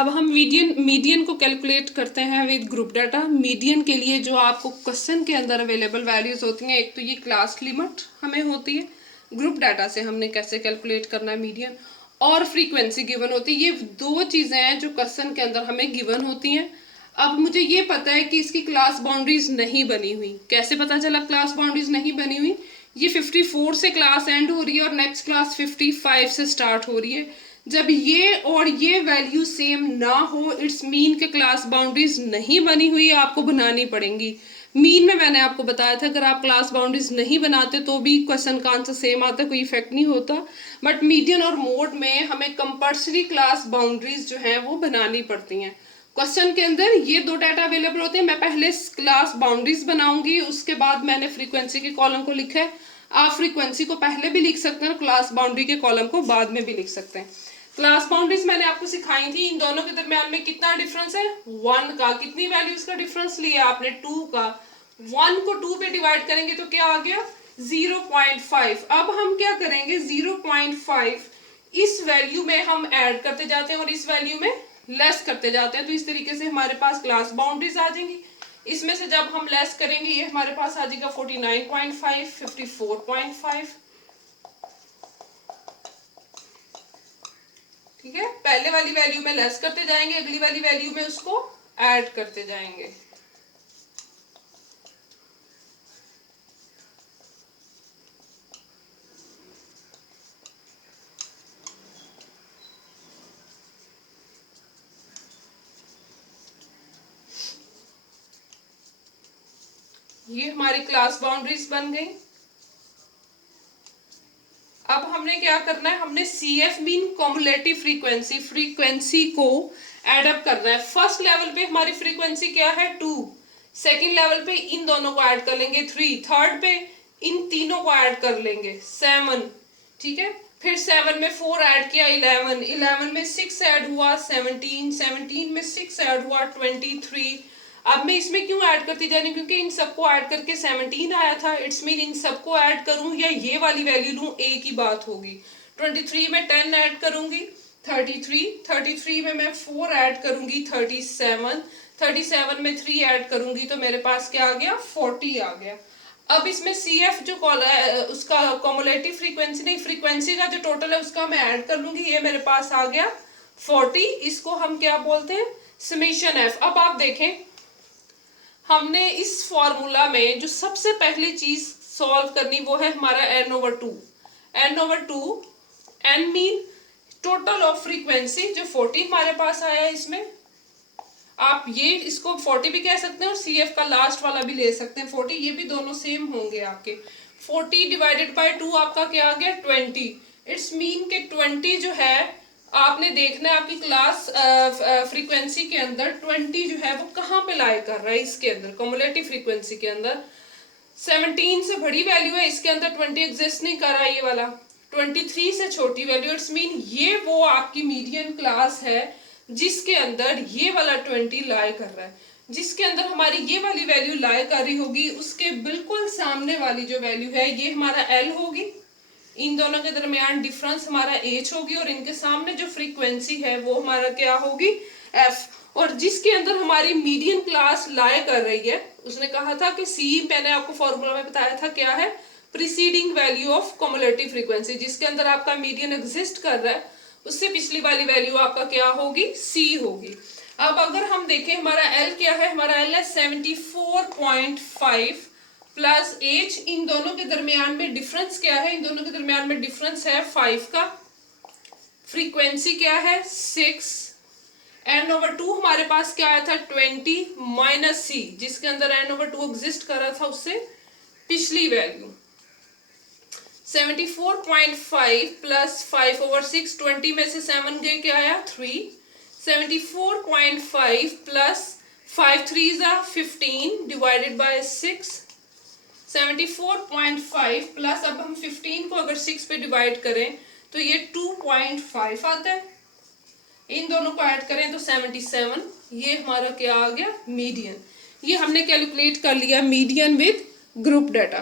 अब हम मीडियन को कैलकुलेट करते हैं विद ग्रुप डाटा। मीडियन के लिए जो आपको क्वेश्चन के अंदर अवेलेबल वैल्यूज होती हैं, एक तो ये क्लास लिमिट हमें होती है, ग्रुप डाटा से हमने कैसे कैलकुलेट करना है मीडियन, और फ्रीक्वेंसी गिवन होती है। ये दो चीज़ें हैं जो क्वेश्चन के अंदर हमें गिवन होती हैं। अब मुझे ये पता है कि इसकी क्लास बाउंड्रीज नहीं बनी हुई। कैसे पता चला क्लास बाउंड्रीज नहीं बनी हुई? ये 54 से क्लास एंड हो रही है और नेक्स्ट क्लास 55 से स्टार्ट हो रही है। जब ये और ये वैल्यू सेम ना हो, इट्स मीन के क्लास बाउंड्रीज नहीं बनी हुई है, आपको बनानी पड़ेंगी। मीन में मैंने आपको बताया था अगर आप क्लास बाउंड्रीज नहीं बनाते तो भी क्वेश्चन का आंसर सेम आता, कोई इफेक्ट नहीं होता। बट मीडियन और मोड में हमें कंपल्सरी क्लास बाउंड्रीज जो है वो बनानी पड़ती हैं। क्वेश्चन के अंदर ये दो डाटा अवेलेबल होते हैं। मैं पहले क्लास बाउंड्रीज बनाऊंगी, उसके बाद मैंने फ्रीक्वेंसी के कॉलम को लिखा है। आप फ्रीक्वेंसी को पहले भी लिख सकते हैं और क्लास बाउंड्री के कॉलम को बाद में भी लिख सकते हैं। क्लास बाउंड्रीज मैंने आपको सिखाई थी। इन दोनों के दरमियान में कितना डिफरेंस है? 1 का। कितनी वैल्यूज का डिफरेंस लिया आपने? 2 का। 1 को 2 पे डिवाइड करेंगे तो क्या आ गया? 0.5। अब हम क्या करेंगे? 0.5 इस वैल्यू में हम ऐड करते जाते हैं और इस वैल्यू में लेस करते जाते हैं। तो इस तरीके से हमारे पास क्लास बाउंड्रीज आ जाएंगी। इसमें से जब हम लेस करेंगे ये हमारे पास आ जाएगा 49.5, 54.5। ठीक है, पहले वाली वैल्यू में लेस करते जाएंगे, अगली वाली वैल्यू में उसको ऐड करते जाएंगे। ये हमारी क्लास बाउंड्रीज बन गई। अब हमने क्या करना है? हमने CF मीन कॉमुलेटिव फ्रीक्वेंसी को एड अप करना है। फर्स्ट लेवल पे हमारी फ्रीक्वेंसी क्या है? 2। सेकंड लेवल पे इन दोनों को ऐड कर लेंगे 3। थर्ड पे इन तीनों को ऐड कर लेंगे 7। ठीक है, फिर 7 में 4 ऐड किया 11, 11 में 6 ऐड हुआ 17, 17 में 6 ऐड हुआ 23। अब मैं इसमें क्यों ऐड करती जा रही हूँ? क्योंकि इन सबको ऐड करके 17 आया था। इट्स मीन इन सबको ऐड करूं या ये वाली वैल्यू लूं, एक ही बात होगी। 23 में 10 ऐड करूंगी 33 में मैं 4 ऐड करूंगी 37 में 3 ऐड करूंगी तो मेरे पास क्या आ गया? 40 आ गया। अब इसमें CF जो उसका कॉमुलेटिव फ्रीक्वेंसी नहीं, फ्रीक्वेंसी का जो टोटल है उसका मैं ऐड कर लूंगी। ये मेरे पास आ गया 40। इसको हम क्या बोलते हैं? Summation F। अब आप देखें, हमने इस फॉर्मूला में जो सबसे पहली चीज सॉल्व करनी वो है हमारा n/2। n/2 n mean total of frequency, जो 40 हमारे पास आया है। इसमें आप ये इसको 40 भी कह सकते हैं और CF का लास्ट वाला भी ले सकते हैं 40। ये भी दोनों सेम होंगे आपके। 40 डिवाइडेड बाय 2 आपका क्या आ गया? 20। इट्स मीन के 20 जो है आपने देखना है आपकी क्लास फ्रीक्वेंसी के अंदर 20 जो है वो कहाँ पे लाई कर रहा है। इसके अंदर कॉमुलेटिव फ्रीक्वेंसी के अंदर 17 से बड़ी वैल्यू है, इसके अंदर 20 एग्जिस्ट नहीं कर रहा ये वाला। 23 से छोटी वैल्यू, इट्स मीन ये वो आपकी मीडियन क्लास है जिसके अंदर ये वाला 20 लाई कर रहा है। जिसके अंदर हमारी ये वाली वैल्यू लाई कर रही होगी उसके बिल्कुल सामने वाली जो वैल्यू है ये हमारा L होगी। इन दोनों के दरमियान डिफरेंस हमारा H होगी और इनके सामने जो फ्रीक्वेंसी है वो हमारा क्या होगी? F। और जिसके अंदर हमारी मीडियन क्लास लाई कर रही है, उसने कहा था कि C मैंने आपको फॉर्मूला में बताया था क्या है? Preceding value of cumulative frequency. जिसके अंदर आपका मीडियन एग्जिस्ट कर रहा है उससे पिछली वाली वैल्यू आपका क्या होगी? C होगी। अब अगर हम देखें हमारा L क्या है? हमारा L है 74.5 प्लस H। इन दोनों के दरमियान में डिफरेंस क्या है? इन दोनों के दरमियान में डिफरेंस है 5 का। फ्रीक्वेंसी क्या है? 6। n/2 हमारे पास क्या आया था? 20 माइनस C, जिसके अंदर n/2 एग्जिस्ट कर रहा था उससे पिछली वैल्यू। 74.5 प्लस 5/6, 20 में से 7 गए क्या आया? 3। 74.5 plus 5 3s are 15 divided by 6। 74.5 plus, अब हम 15 को अगर 6 पे डिवाइड करें तो ये 2.5 आता है। इन दोनों को ऐड करें तो 77। ये हमारा क्या आ गया? मीडियन। ये हमने कैलकुलेट कर लिया मीडियन विद ग्रुप डाटा।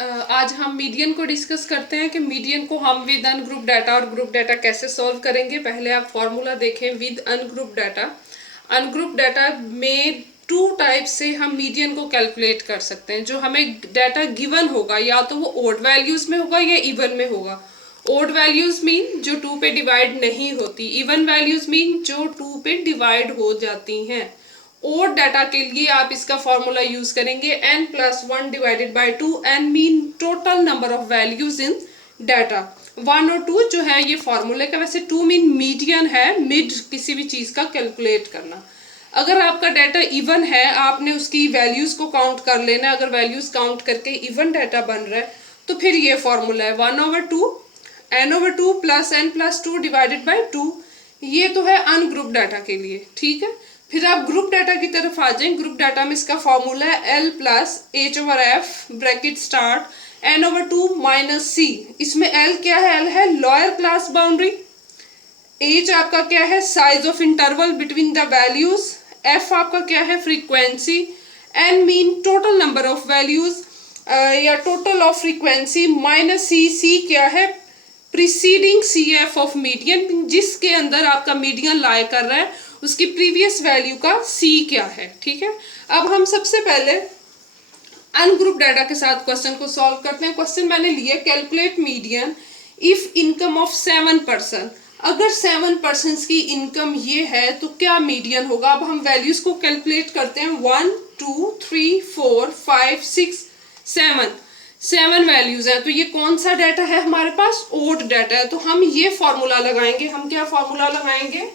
आज हम मीडियन को डिस्कस करते हैं कि मीडियन को हम विद अनग्रुप डाटा और ग्रुप डाटा कैसे सॉल्व करेंगे। पहले आप फॉर्मूला देखें with ungroup data. Ungroup data में टू टाइप से हम मीडियन को कैलकुलेट कर सकते हैं। जो हमें डाटा गिवन होगा या तो वो ओड वैल्यूज में होगा या इवन में होगा। ओड वैल्यूज मीन जो 2 पे डिवाइड नहीं होती, इवन वैल्यूज मीन जो 2 पे डिवाइड हो जाती हैं। ओड डाटा के लिए आप इसका फॉर्मूला यूज करेंगे n+1 divided by 2, n mean total number of values in data. 1 और 2 जो है ये फॉर्मूले का, वैसे 2 मीन मीडियन है, मिड किसी भी चीज का कैलकुलेट करना। अगर आपका डाटा इवन है आपने उसकी वैल्यूज को काउंट कर लेना। अगर वैल्यूज काउंट करके इवन डाटा बन रहा है तो फिर ये फॉर्मूला है 1/2 n/2 plus n+2 divided by 2। ये तो है अनग्रुप डाटा के लिए, ठीक है। फिर आप ग्रुप डाटा की तरफ आ जाएं। ग्रुप डाटा में इसका फॉर्मूला है L plus H/F bracket start n/2 minus C। इसमें L क्या है? L है लोअर क्लास बाउंड्री, H आपका क्या है? Size of interval between the values, F आपका क्या है? Frequency, N mean total number of values या total of frequency, minus C क्या है? प्रीसीडिंग CF ऑफ मीडियन, जिसके अंदर आपका मीडियन लाई कर रहा है उसकी प्रीवियस वैल्यू का C क्या है, ठीक है। अब हम सबसे पहले अनग्रुप डाटा के साथ क्वेश्चन को सॉल्व करते हैं। क्वेश्चन मैंने लिया calculate median if income of 7 person. अगर 7 पर्सन की इनकम ये है तो क्या मीडियन होगा? अब हम वैल्यूज को कैलकुलेट करते हैं। 1 2 3 4 5 6 7 वैल्यूज हैं। तो ये कौन सा डाटा है हमारे पास? ओड डाटा है। तो हम ये फॉर्मूला लगाएंगे। हम क्या फॉर्मूला लगाएंगे?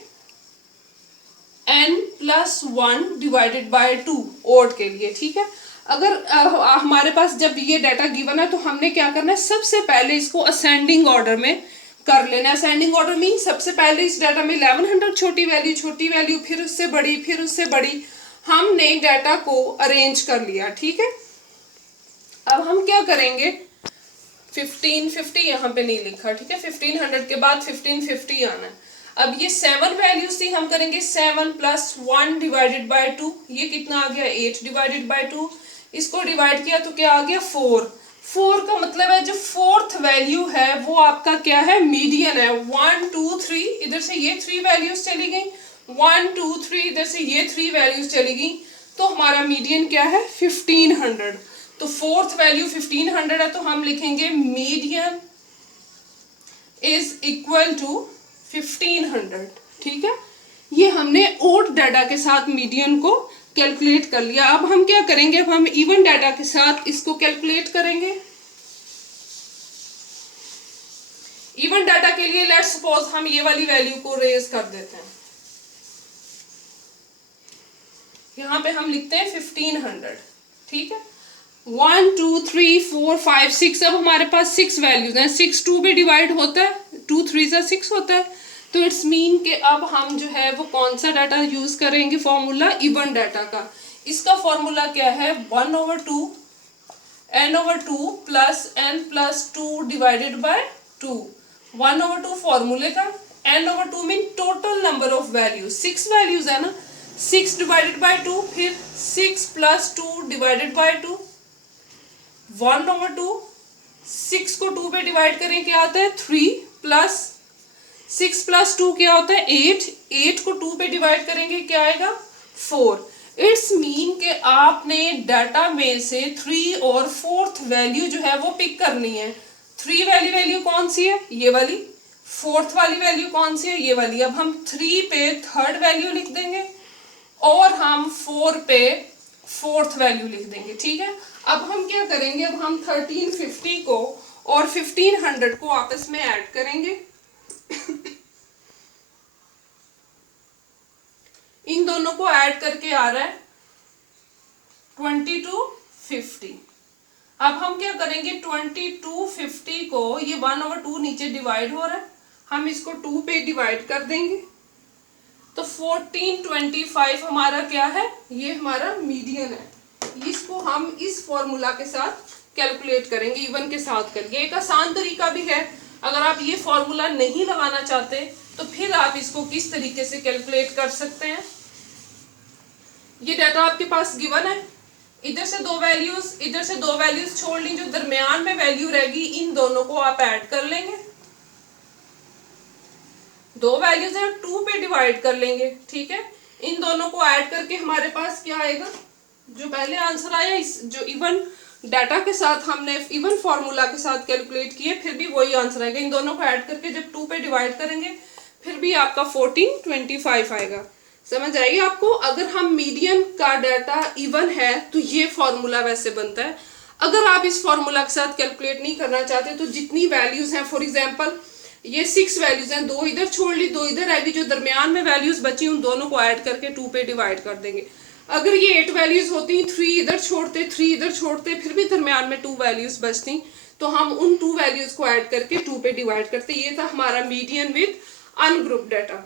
n+1 डिवाइडेड बाय 2 ओड के लिए, ठीक है। अगर हमारे पास जब ये डाटा गिवन है तो हमने क्या करना है? सबसे पहले इसको असेंडिंग ऑर्डर में कर लेना है। असेंडिंग ऑर्डर मीन सबसे पहले इस डाटा में 1100 छोटी वैल्यू, फिर उससे बड़ी हमने डाटा को अरेंज कर लिया, ठीक है। अब हम क्या करेंगे? 1550 यहाँ पे नहीं लिखा, ठीक है। 1500 के बाद 1550 आना है। अब ये 7 वैल्यूज थी, हम करेंगे 7 + 1 डिवाइडेड बाय 2। ये कितना आ गया? 8 डिवाइडेड बाय 2। इसको डिवाइड किया तो क्या आ गया? 4 का मतलब है जो फोर्थ वैल्यू है वो आपका क्या है? मीडियन है। 1 2 3 इधर से ये 3 वैल्यूज चली गई, 1 2 3 इधर से ये 3 वैल्यूज चली गई, तो हमारा मीडियन क्या है? 1500। तो फोर्थ वैल्यू 1500 है, तो हम लिखेंगे मीडियन इज इक्वल टू 1500, ठीक है। ये हमने ओड डाटा के साथ मीडियन को कैलकुलेट कर लिया। अब हम क्या करेंगे? अब हम इवन डाटा के साथ इसको कैलकुलेट करेंगे। इवन डाटा के लिए लेट्स सपोज हम ये वाली वैल्यू को रेज कर देते हैं। यहां पे हम लिखते हैं 1500, ठीक है। 1 2 3 4 5 6। अब हमारे पास 6 वैल्यूज हैं। 6 2 पे डिवाइड होता है, 2 3 6 होता है। तो इट्स मीन के अब हम जो है वो कौन सा डाटा यूज करेंगे? फॉर्मूला इवन डाटा का। इसका फॉर्मूला क्या है? 1/2 n/2 plus n+2 divided by 2। 1/2 फॉर्मूले का, n/2 mean total number of values. 6 values है ना, 6 डिवाइडेड बाय 2, फिर 6 + 2 डिवाइडेड बाय 2। 1/2 6 को 2 पे डिवाइड करें क्या आता है? 3 प्लस 6 + 2 क्या होता है? 8 को 2 पे डिवाइड करेंगे क्या आएगा? 4। इट्स मीन के आपने डाटा में से 3 और 4th वैल्यू जो है वो पिक करनी है। 3 वाली वैल्यू कौन सी है? ये वाली। 4th वाली वैल्यू कौन सी है? ये वाली। अब हम 3 पे 3rd वैल्यू लिख देंगे और हम 4 पे 4th वैल्यू लिख देंगे, ठीक है। अब हम क्या करेंगे? अब हम 1350 को और 1500 को आपस में ऐड करेंगे। इन दोनों को ऐड करके आ रहा है 2250। अब हम क्या करेंगे? 2250 को, ये 1/2 नीचे डिवाइड हो रहा है, हम इसको 2 पे डिवाइड कर देंगे तो 1425 हमारा क्या है? ये हमारा मीडियन है। इसको हम इस फॉर्मूला के साथ कैलकुलेट करेंगे, इवन के साथ करेंगे। एक आसान तरीका भी है, अगर आप ये फॉर्मूला नहीं लगाना चाहते तो फिर आप इसको किस तरीके से कैलकुलेट कर सकते हैं। ये डाटा आपके पास गिवन है, इधर से दो वैल्यूज, इधर से दो वैल्यूज छोड़ ली, जो दरमियान में वैल्यू रहेगी इन दोनों को आप ऐड कर लेंगे, दो वैल्यूज है 2 पे डिवाइड कर लेंगे, ठीक है। इन दोनों को ऐड करके हमारे पास क्या आएगा, जो पहले आंसर आया इस जो इवन डाटा के साथ हमने इवन फॉर्मूला के साथ कैलकुलेट किए, फिर भी वही आंसर आएगा। इन दोनों को ऐड करके जब 2 पे डिवाइड करेंगे फिर भी आपका 1425 आएगा। समझ आएगी आपको? अगर हम मीडियन का डाटा इवन है तो ये फॉर्मूला वैसे बनता है। अगर आप इस फॉर्मूला के साथ कैलकुलेट नहीं करना चाहते तो जितनी वैल्यूज हैं, फॉर एग्जांपल ये 6 वैल्यूज हैं, 2 इधर छोड़ ली, 2 इधर आएगी, जो दरमियान में वैल्यूज बची उन दोनों को ऐड करके 2 पे डिवाइड कर देंगे। अगर ये 8 वैल्यूज होती, 3 इधर छोड़ते, 3 इधर छोड़ते, फिर भी दरमियान में 2 वैल्यूज बचती, तो हम उन 2 वैल्यूज को ऐड करके 2 पे डिवाइड करते। ये था हमारा मीडियन विद अनग्रुप डाटा।